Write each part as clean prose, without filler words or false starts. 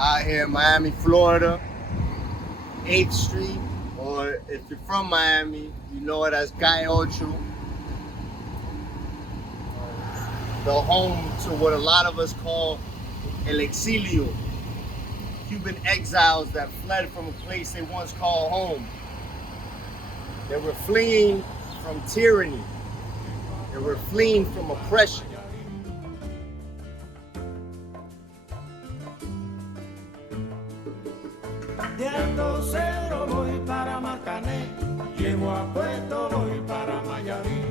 out here in Miami, Florida, 8th Street, or if you're from Miami, you know it as Calle Ocho, the home to what a lot of us call El Exilio, Cuban exiles that fled from a place they once called home. They were fleeing from tyranny. They were fleeing from oppression. De Alto Cedro voy para Marcané, llego a Puerto, voy para Mayarí.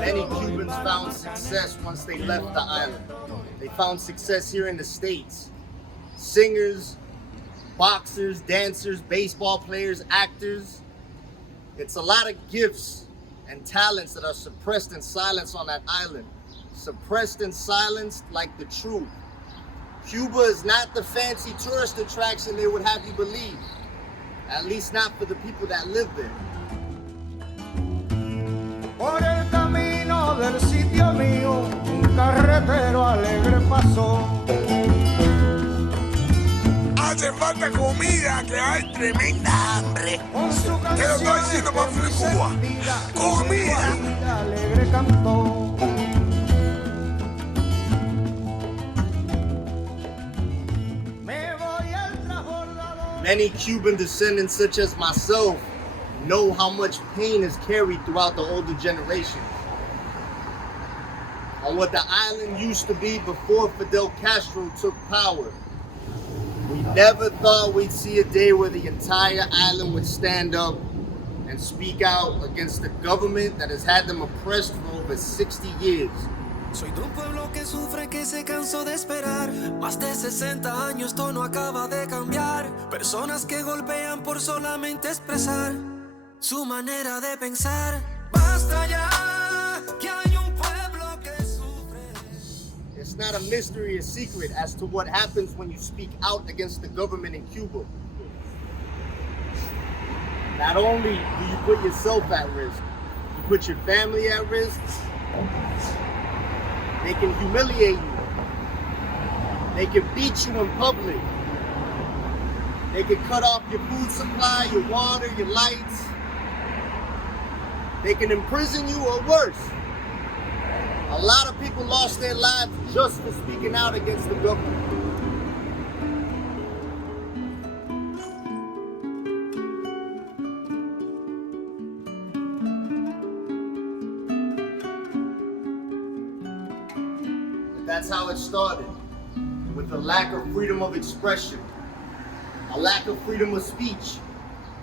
Many Cubans found success once they left the island. They found success here in the States. Singers, boxers, dancers, baseball players, actors. It's a lot of gifts and talents that are suppressed and silenced on that island. Suppressed and silenced like the truth. Cuba is not the fancy tourist attraction they would have you believe. At least not for the people that live there. Por el camino del sitio mío, un carretero alegre pasó. Hace falta comida, que hay tremenda hambre. Te lo estoy diciendo para Cuba. Comida. Alegre cantó. Many Cuban descendants such as myself know how much pain is carried throughout the older generations. On what the island used to be before Fidel Castro took power. We never thought we'd see a day where the entire island would stand up and speak out against the government that has had them oppressed for over 60 years. Soy de un pueblo que sufre, que se cansó de esperar. Más de 60 años, esto no acaba de cambiar. Personas que golpean por solamente expresar su manera de pensar. Basta ya, que hay un pueblo que sufre. It's not a mystery, a secret as to what happens when you speak out against the government in Cuba. Not only do you put yourself at risk, you put your family at risk. They can humiliate you. They can beat you in public. They can cut off your food supply, your water, your lights. They can imprison you or worse. A lot of people lost their lives just for speaking out against the government. That's how it started, with a lack of freedom of expression, a lack of freedom of speech,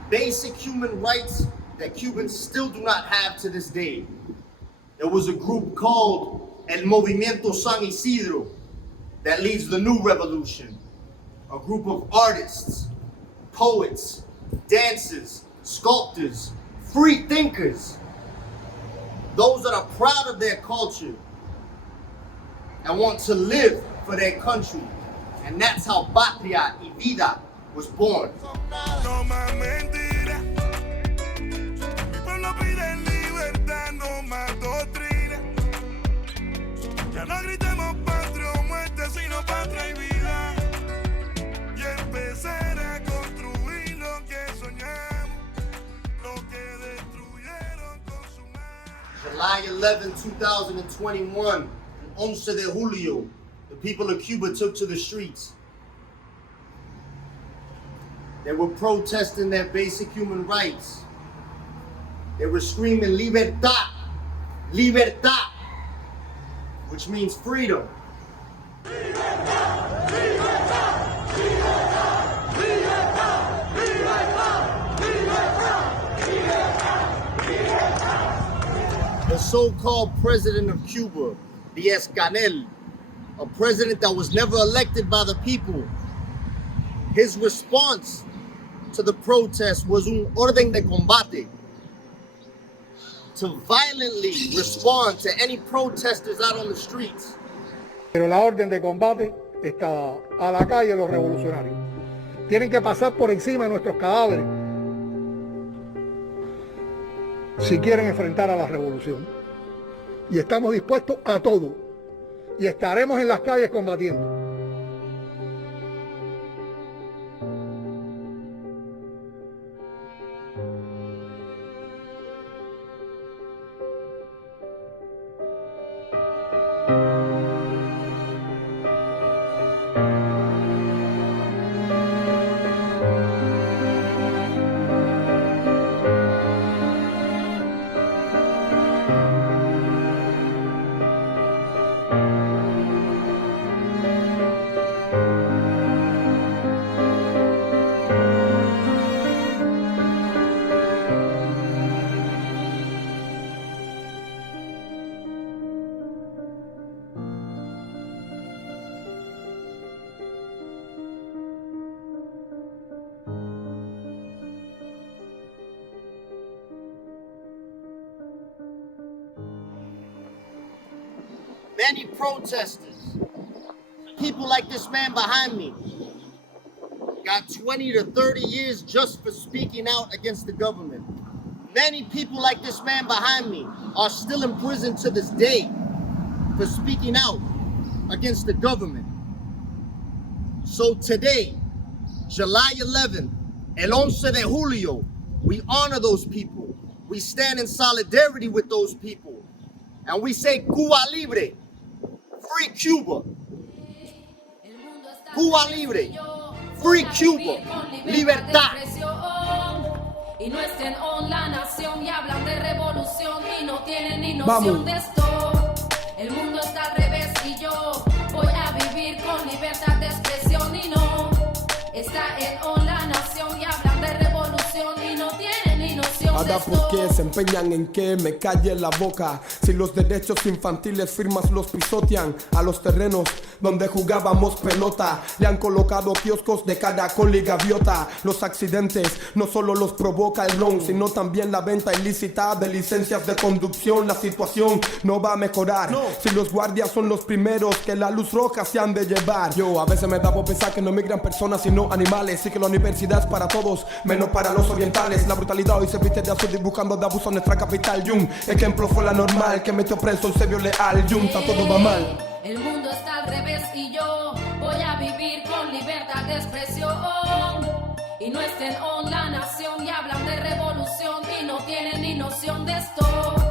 basic human rights that Cubans still do not have to this day. There was a group called El Movimiento San Isidro that leads the new revolution, a group of artists, poets, dancers, sculptors, free thinkers, those that are proud of their culture and want to live for their country. And that's how Patria y Vida was born. No más mentira. Mi pueblo pide libertad, no más doctrina. Ya no gritemos patria o muerte, sino patria y vida. Y empezar a construir lo que soñamos, lo que destruyeron con su mano. July 11, 2021. 11 de Julio, the people of Cuba took to the streets. They were protesting their basic human rights. They were screaming libertad, libertad, which means freedom. Libertad, libertad, libertad, libertad, libertad, libertad, libertad. The so-called president of Cuba, Diaz Canel, a president that was never elected by the people, his response to the protest was un orden de combate, to violently respond to any protesters out on the streets. Pero la orden de combate está a la calle los revolucionarios. Tienen que pasar por encima de nuestros cadáveres si quieren enfrentar a la revolución. y estamos dispuestos a todo. Y estaremos en las calles combatiendo. Many protesters, people like this man behind me, got 20 to 30 years just for speaking out against the government. Many people like this man behind me are still in prison to this day for speaking out against the government. So today, July 11th, el 11 de julio, we honor those people. We stand in solidarity with those people. And we say, Cuba libre, free Cuba. Cuba libre, free Cuba, libertad. Y no estén en la nación y hablan de revolución y no tienen ni noción de esto. El mundo está al revés y yo voy a vivir con libertad de expresión y no está en la nación y hablan de revolución y no tienen ni noción de Ahora esto. ¿por qué se empeñan en que me calle la boca? Si los derechos infantiles firmas los pisotean, a los terrenos donde jugábamos pelota le han colocado kioscos de caracol y gaviota. Los accidentes no solo los provoca el ron, sino también la venta ilícita de licencias de conducción. La situación no va a mejorar si los guardias son los primeros que la luz roja se han de llevar. Yo a veces me da por pensar que no emigran personas sino animales, y que la universidad es para todos menos para los orientales. La brutalidad hoy se viste de azul dibujando de abuso a nuestra capital. Jun, ejemplo fue la normal que metió preso el sebio leal. Junta, todo va mal. El mundo está al revés y yo voy a vivir con libertad de expresión. Y no estén en la nación y hablan de revolución y no tienen ni noción de esto.